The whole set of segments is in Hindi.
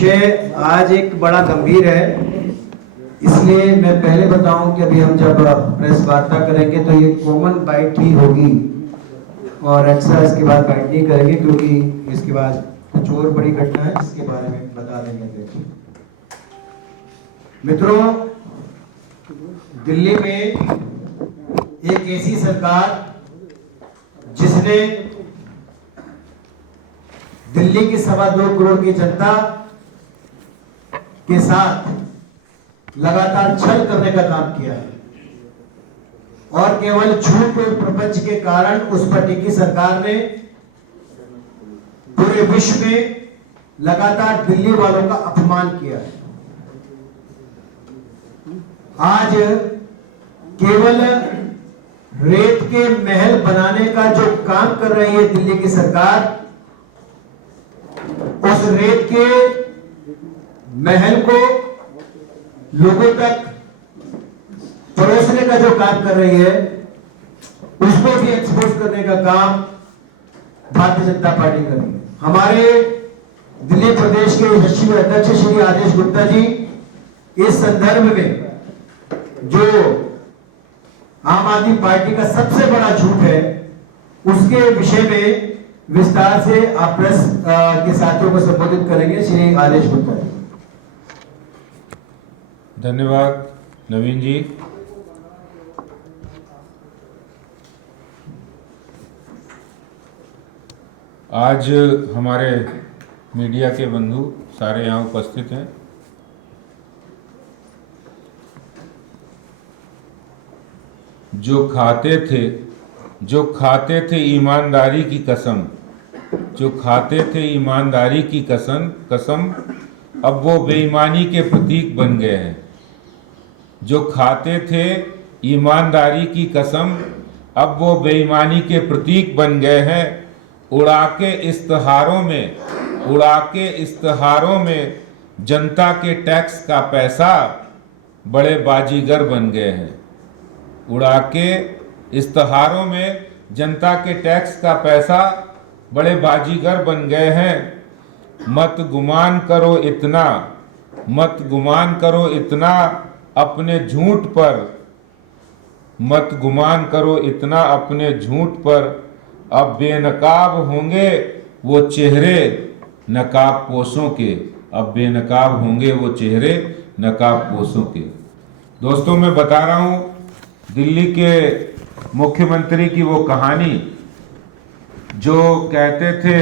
विषय आज एक बड़ा गंभीर है, इसलिए मैं पहले बताऊं कि अभी हम जब प्रेस वार्ता करेंगे तो ये कॉमन बाइट ही होगी और एक्स्ट्रा इसके बाद बाइट नहीं करेंगे, क्योंकि इसके बाद कुछ और बड़ी घटना है जिसके बारे में बता देंगे। मित्रों, दिल्ली में एक ऐसी सरकार जिसने दिल्ली की 2.25 करोड़ की जनता के साथ लगातार छल करने का काम किया है और केवल झूठ और प्रपंच के कारण उस पार्टी की सरकार ने पूरे विश्व में लगातार दिल्ली वालों का अपमान किया है। आज केवल रेत के महल बनाने का जो काम कर रही है दिल्ली की सरकार, उस रेत के महल को लोगों तक परोसने का जो काम कर रही है, उसको भी एक्सपोज करने का काम भारतीय जनता पार्टी कर रही है। हमारे दिल्ली प्रदेश के यशस्वी अध्यक्ष श्री आदेश गुप्ता जी इस संदर्भ में जो आम आदमी पार्टी का सबसे बड़ा झूठ है, उसके विषय में विस्तार से आप प्रेस के साथियों को संबोधित करेंगे। श्री आदेश गुप्ता जी। धन्यवाद नवीन जी। आज हमारे मीडिया के बंधु सारे यहाँ उपस्थित हैं। जो खाते थे ईमानदारी की कसम, जो खाते थे ईमानदारी की कसम अब वो बेईमानी के प्रतीक बन गए हैं। जो खाते थे ईमानदारी की कसम अब वो बेईमानी के प्रतीक बन गए हैं। उड़ा के इश्तहारों में जनता के टैक्स का पैसा बड़े बाजीगर बन गए हैं। उड़ा के इश्तहारों में जनता के टैक्स का पैसा बड़े बाजीगर बन गए हैं। मत गुमान करो इतना अपने झूठ पर, मत गुमान करो इतना अपने झूठ पर। अब बेनकाब होंगे वो चेहरे नकाब पोशों के, अब बेनकाब होंगे वो चेहरे नकाब पोशों के। दोस्तों, मैं बता रहा हूँ दिल्ली के मुख्यमंत्री की वो कहानी जो कहते थे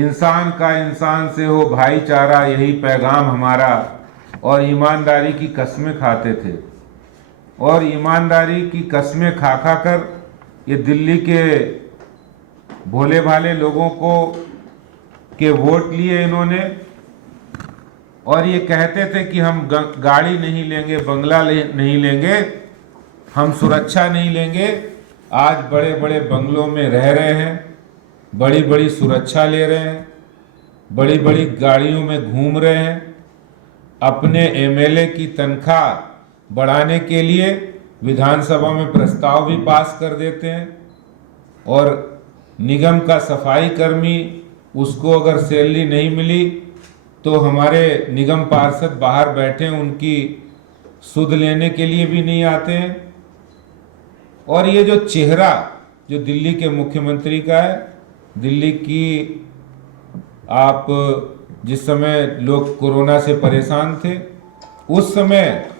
इंसान का इंसान से हो भाईचारा, यही पैगाम हमारा, और ईमानदारी की कस्में खाते थे। और ईमानदारी की कस्में खा कर ये दिल्ली के भोले भाले लोगों को के वोट लिए इन्होंने, और ये कहते थे कि हम गाड़ी नहीं लेंगे, बंगला नहीं लेंगे, हम सुरक्षा नहीं लेंगे। आज बड़े बड़े बंगलों में रह रहे हैं, बड़ी बड़ी सुरक्षा ले रहे हैं, बड़ी बड़ी गाड़ियों में घूम रहे हैं। अपने एमएलए की तनख्वाह बढ़ाने के लिए विधानसभा में प्रस्ताव भी पास कर देते हैं, और निगम का सफाई कर्मी, उसको अगर सैलरी नहीं मिली तो हमारे निगम पार्षद बाहर बैठे उनकी सुध लेने के लिए भी नहीं आते हैं। और ये जो चेहरा जो दिल्ली के मुख्यमंत्री का है, दिल्ली की आप जिस समय लोग कोरोना से परेशान थे, उस समय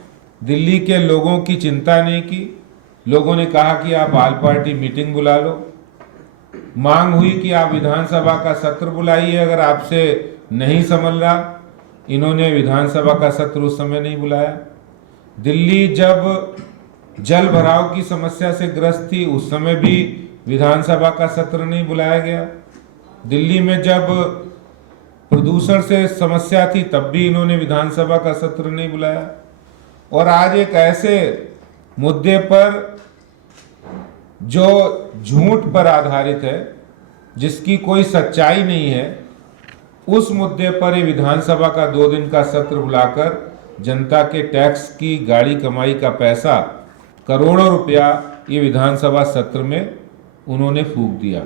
दिल्ली के लोगों की चिंता नहीं की। लोगों ने कहा कि आप ऑल पार्टी मीटिंग बुला लो। मांग हुई कि आप विधानसभा का सत्र बुलाइए अगर आपसे नहीं संभल रहा। इन्होंने विधानसभा का सत्र उस समय नहीं बुलाया। दिल्ली जब जल भराव की समस्या से ग्रस्त थी, उस समय भी विधानसभा का सत्र नहीं बुलाया गया। दिल्ली में जब प्रदूषण से समस्या थी, तब भी इन्होंने विधानसभा का सत्र नहीं बुलाया। और आज एक ऐसे मुद्दे पर जो झूठ पर आधारित है, जिसकी कोई सच्चाई नहीं है, उस मुद्दे पर ये विधानसभा का 2 दिन का सत्र बुलाकर जनता के टैक्स की गाड़ी कमाई का पैसा, करोड़ों रुपया, ये विधानसभा सत्र में उन्होंने फूंक दिया।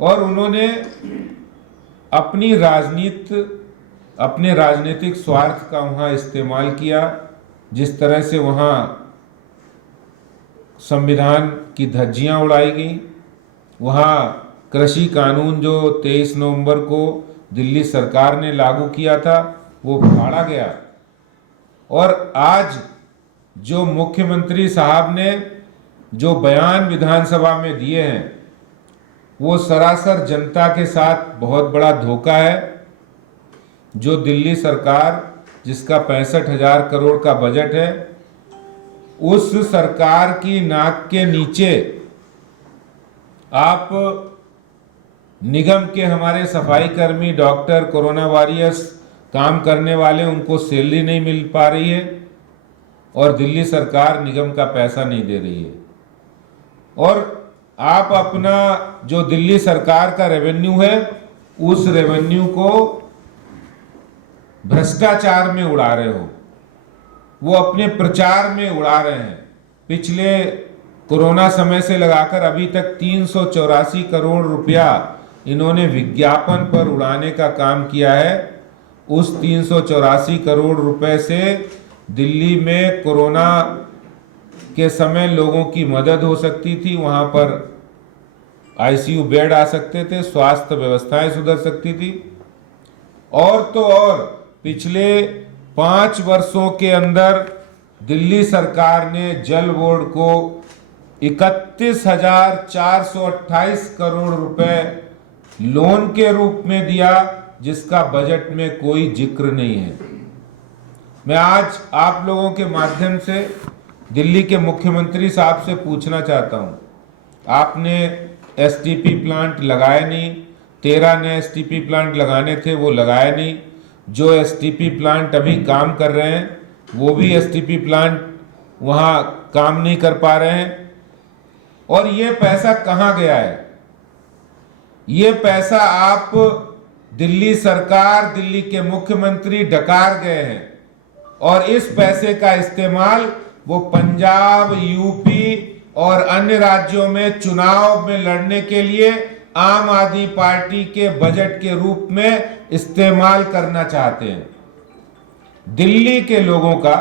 और उन्होंने अपने राजनीतिक स्वार्थ का वहां इस्तेमाल किया। जिस तरह से वहां संविधान की धज्जियां उड़ाई गई, वहां कृषि कानून जो 23 नवंबर को दिल्ली सरकार ने लागू किया था वो फाड़ा गया। और आज जो मुख्यमंत्री साहब ने जो बयान विधानसभा में दिए हैं वो सरासर जनता के साथ बहुत बड़ा धोखा है। जो दिल्ली सरकार जिसका 65,000 करोड़ का बजट है, उस सरकार की नाक के नीचे आप निगम के हमारे सफाई कर्मी, डॉक्टर, कोरोना वॉरियर्स काम करने वाले, उनको सैलरी नहीं मिल पा रही है और दिल्ली सरकार निगम का पैसा नहीं दे रही है। और आप अपना जो दिल्ली सरकार का रेवेन्यू है उस रेवेन्यू को भ्रष्टाचार में उड़ा रहे हो, वो अपने प्रचार में उड़ा रहे हैं। पिछले कोरोना समय से लगाकर अभी तक 384 करोड़ रुपया इन्होंने विज्ञापन पर उड़ाने का काम किया है। उस 384 करोड़ रुपए से दिल्ली में कोरोना के समय लोगों की मदद हो सकती थी, वहां पर आईसीयू बेड आ सकते थे, स्वास्थ्य व्यवस्थाएं सुधर सकती थी। और तो और पिछले 5 वर्षों के अंदर दिल्ली सरकार ने जल बोर्ड को 31,428 करोड़ रुपए लोन के रूप में दिया, जिसका बजट में कोई जिक्र नहीं है। मैं आज आप लोगों के माध्यम से दिल्ली के मुख्यमंत्री साहब से पूछना चाहता हूं, आपने एसटीपी प्लांट लगाए नहीं, 13 नए एसटीपी प्लांट लगाने थे वो लगाए नहीं। जो एसटीपी प्लांट अभी काम कर रहे हैं वो भी एसटीपी प्लांट वहां काम नहीं कर पा रहे हैं। और ये पैसा कहां गया है? ये पैसा आप दिल्ली सरकार, दिल्ली के मुख्यमंत्री डकार गए हैं और इस पैसे का इस्तेमाल वो पंजाब, यूपी और अन्य राज्यों में चुनाव में लड़ने के लिए आम आदमी पार्टी के बजट के रूप में इस्तेमाल करना चाहते हैं। दिल्ली के लोगों का,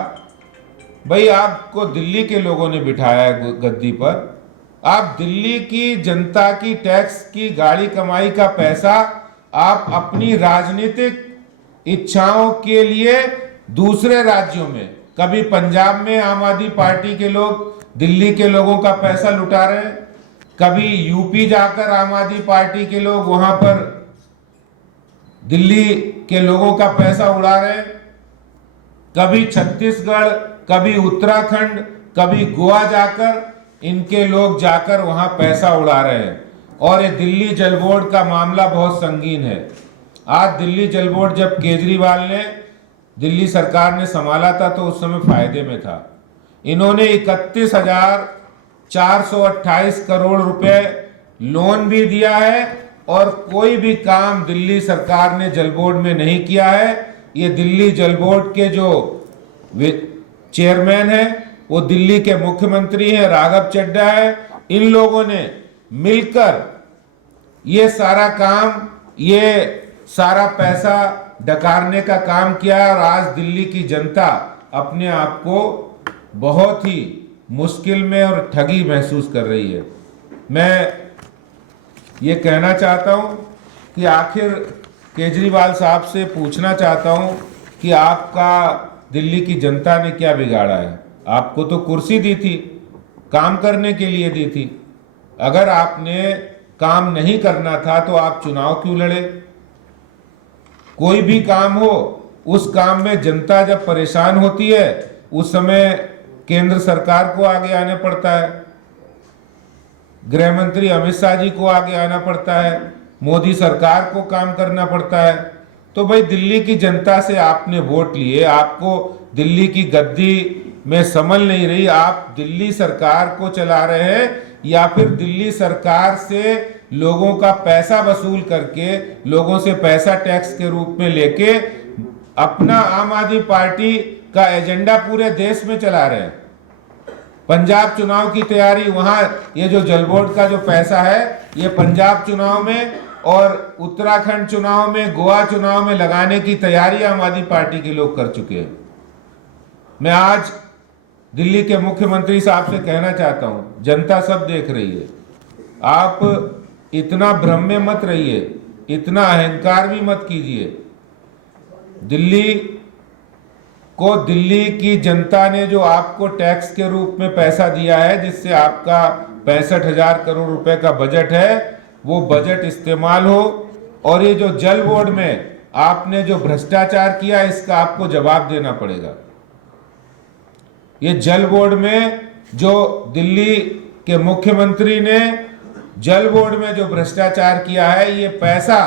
भाई आपको दिल्ली के लोगों ने बिठाया है गद्दी पर, आप दिल्ली की जनता की टैक्स की गाड़ी कमाई का पैसा आप अपनी राजनीतिक इच्छाओं के लिए दूसरे राज्यों में, कभी पंजाब में आम आदमी पार्टी के लोग दिल्ली के लोगों का पैसा लुटा रहे हैं, कभी यूपी जाकर आम आदमी पार्टी के लोग वहां पर दिल्ली के लोगों का पैसा उड़ा रहे हैं, कभी छत्तीसगढ़, कभी उत्तराखंड, कभी गोवा जाकर इनके लोग जाकर वहां पैसा उड़ा रहे हैं। और ये दिल्ली जल बोर्ड का मामला बहुत संगीन है। आज दिल्ली जल बोर्ड जब केजरीवाल ने दिल्ली सरकार ने संभाला था तो उस समय फायदे में था। इन्होंने 31,428 करोड़ रुपए लोन भी दिया है और कोई भी काम दिल्ली सरकार ने जल बोर्ड में नहीं किया है। ये दिल्ली जल बोर्ड के जो चेयरमैन है वो दिल्ली के मुख्यमंत्री हैं, राघव चड्ढा है। इन लोगों ने मिलकर ये सारा काम, ये सारा पैसा डकारने का काम किया और आज दिल्ली की जनता अपने आप को बहुत ही मुश्किल में और ठगी महसूस कर रही है। मैं ये कहना चाहता हूं कि आखिर केजरीवाल साहब से पूछना चाहता हूं कि आपका दिल्ली की जनता ने क्या बिगाड़ा है? आपको तो कुर्सी दी थी, काम करने के लिए दी थी। अगर आपने काम नहीं करना था तो आप चुनाव क्यों लड़े? कोई भी काम हो, उस काम में जनता जब परेशान होती है उस समय केंद्र सरकार को आगे आना पड़ता है, गृह मंत्री अमित शाह जी को आगे आना पड़ता है, मोदी सरकार को काम करना पड़ता है। तो भाई दिल्ली की जनता से आपने वोट लिए, आपको दिल्ली की गद्दी में संभल नहीं रही, आप दिल्ली सरकार को चला रहे हैं या फिर दिल्ली सरकार से लोगों का पैसा वसूल करके, लोगों से पैसा टैक्स के रूप में लेके अपना आम आदमी पार्टी का एजेंडा पूरे देश में चला रहे हैं। पंजाब चुनाव की तैयारी, वहां ये जो जल बोर्ड का जो पैसा है ये पंजाब चुनाव में और उत्तराखंड चुनाव में, गोवा चुनाव में लगाने की तैयारी आम आदमी पार्टी के लोग कर चुके हैं। मैं आज दिल्ली के मुख्यमंत्री साहब से कहना चाहता हूं, जनता सब देख रही है, आप इतना भ्रम में मत रहिए, इतना अहंकार भी मत कीजिए। दिल्ली को, दिल्ली की जनता ने जो आपको टैक्स के रूप में पैसा दिया है, जिससे आपका 65,000 करोड़ रुपए का बजट है, वो बजट इस्तेमाल हो। और ये जो जल बोर्ड में आपने जो भ्रष्टाचार किया, इसका आपको जवाब देना पड़ेगा। ये जल बोर्ड में जो दिल्ली के मुख्यमंत्री ने जल बोर्ड में जो भ्रष्टाचार किया है, ये पैसा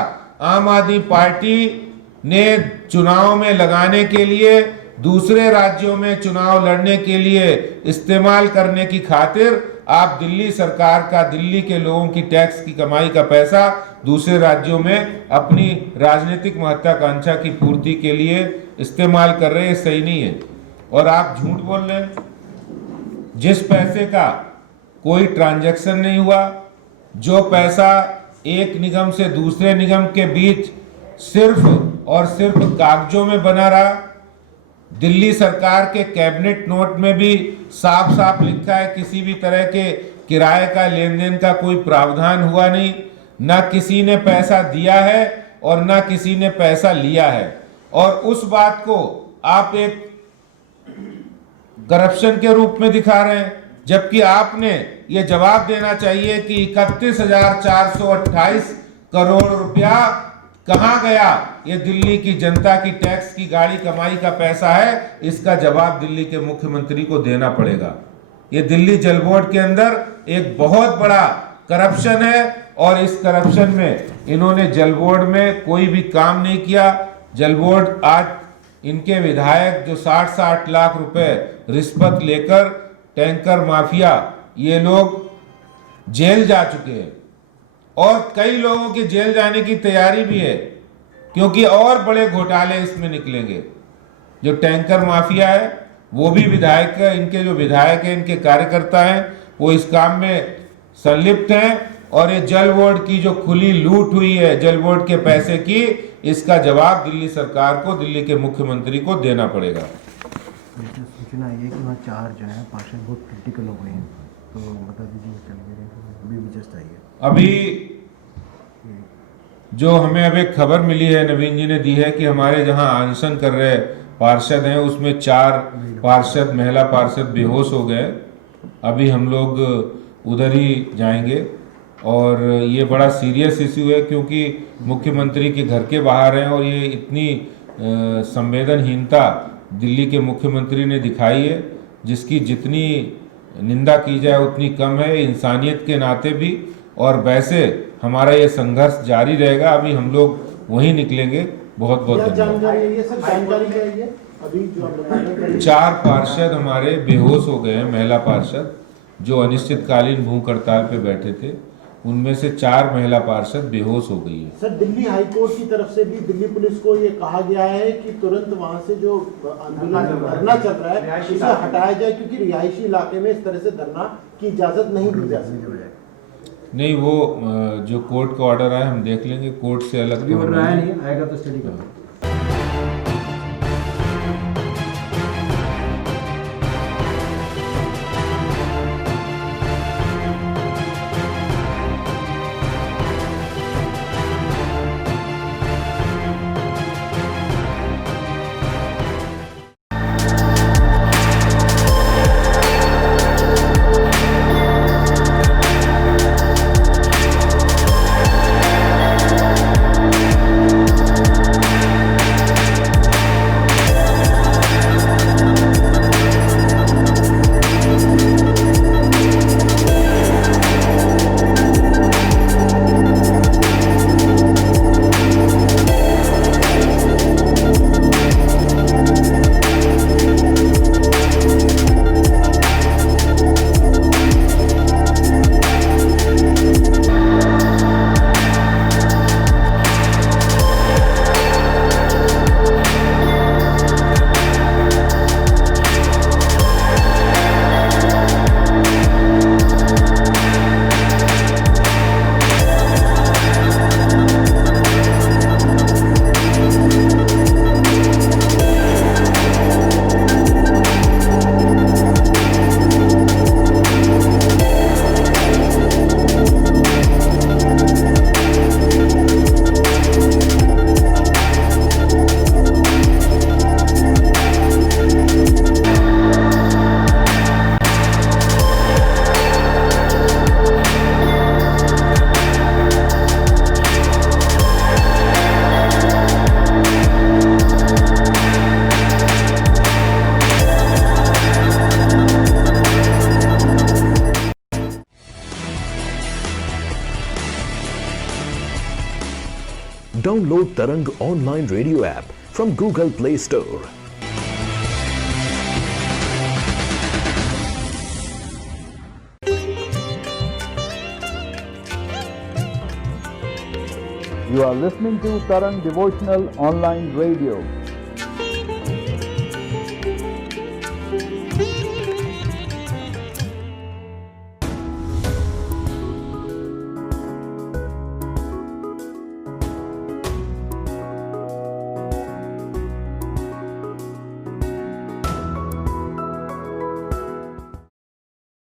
आम आदमी पार्टी ने चुनाव में लगाने के लिए, दूसरे राज्यों में चुनाव लड़ने के लिए इस्तेमाल करने की खातिर आप दिल्ली सरकार का, दिल्ली के लोगों की टैक्स की कमाई का पैसा दूसरे राज्यों में अपनी राजनीतिक महत्वाकांक्षा की पूर्ति के लिए इस्तेमाल कर रहे हैं। सही नहीं है। और आप झूठ बोल रहे हैं। जिस पैसे का कोई ट्रांजैक्शन नहीं हुआ, जो पैसा एक निगम से दूसरे निगम के बीच सिर्फ और सिर्फ कागजों में बना रहा, दिल्ली सरकार के कैबिनेट नोट में भी साफ साफ लिखा है, किसी भी तरह के किराए का लेन देन का कोई प्रावधान हुआ नहीं, ना किसी ने पैसा दिया है और ना किसी ने पैसा लिया है। और उस बात को आप एक करप्शन के रूप में दिखा रहे हैं, जबकि आपने ये जवाब देना चाहिए कि 31,428 करोड़ रुपया कहां गया। ये दिल्ली की जनता की टैक्स की गाड़ी कमाई का पैसा है, इसका जवाब दिल्ली के मुख्यमंत्री को देना पड़ेगा। ये दिल्ली जल बोर्ड के अंदर एक बहुत बड़ा करप्शन है और इस करप्शन में इन्होंने जल बोर्ड में कोई भी काम नहीं किया। जल बोर्ड आज इनके विधायक जो 60-60 लाख रुपए रिश्वत लेकर टैंकर माफिया, ये लोग जेल जा चुके हैं और कई लोगों के जेल जाने की तैयारी भी है, क्योंकि और बड़े घोटाले इसमें निकलेंगे। जो टैंकर माफिया है वो भी विधायक है, इनके जो विधायक हैं, इनके कार्यकर्ता हैं, वो इस काम में संलिप्त हैं। और ये जल बोर्ड की जो खुली लूट हुई है जल बोर्ड के पैसे की, इसका जवाब दिल्ली सरकार को, दिल्ली के मुख्यमंत्री को देना पड़ेगा। सूचना ये कि वहाँ 4 जो है पार्षद बहुत क्रिटिकल हो गए हैं, तो बता दीजिए। अभी जस्ट आई है। अभी जो हमें अब एक खबर मिली है, नवीन जी ने दी है कि हमारे जहां अनशन कर रहे पार्षद हैं, उसमें 4 पार्षद, महिला पार्षद बेहोश हो गए। अभी हम लोग उधर ही जाएंगे और ये बड़ा सीरियस इश्यू है, क्योंकि मुख्यमंत्री के घर के बाहर हैं और ये इतनी संवेदनहीनता दिल्ली के मुख्यमंत्री ने दिखाई है, जिसकी जितनी निंदा की जाए उतनी कम है, इंसानियत के नाते भी। और वैसे हमारा ये संघर्ष जारी रहेगा। अभी हम लोग वहीं निकलेंगे। बहुत बहुत धन्यवाद। 4 पार्षद हमारे बेहोश हो गए हैं, महिला पार्षद जो अनिश्चितकालीन भूख हड़ताल पे बैठे थे, उनमें से 4 महिला पार्षद बेहोश हो गई है। सर, दिल्ली हाईकोर्ट की तरफ से भी दिल्ली पुलिस को ये कहा गया है कि तुरंत वहां से जो आंदोलन धरना चल रहा है उसे हटाया जाए, क्योंकि रिहायशी इलाके में इस तरह से धरना की इजाजत नहीं दी जा सकती। नहीं, वो जो कोर्ट का ऑर्डर आया हम देख लेंगे, कोर्ट से अलग तो नहीं आएगा तो स्टडी करो। Download Tarang online radio app from Google Play Store. You are listening to Tarang Devotional Online Radio.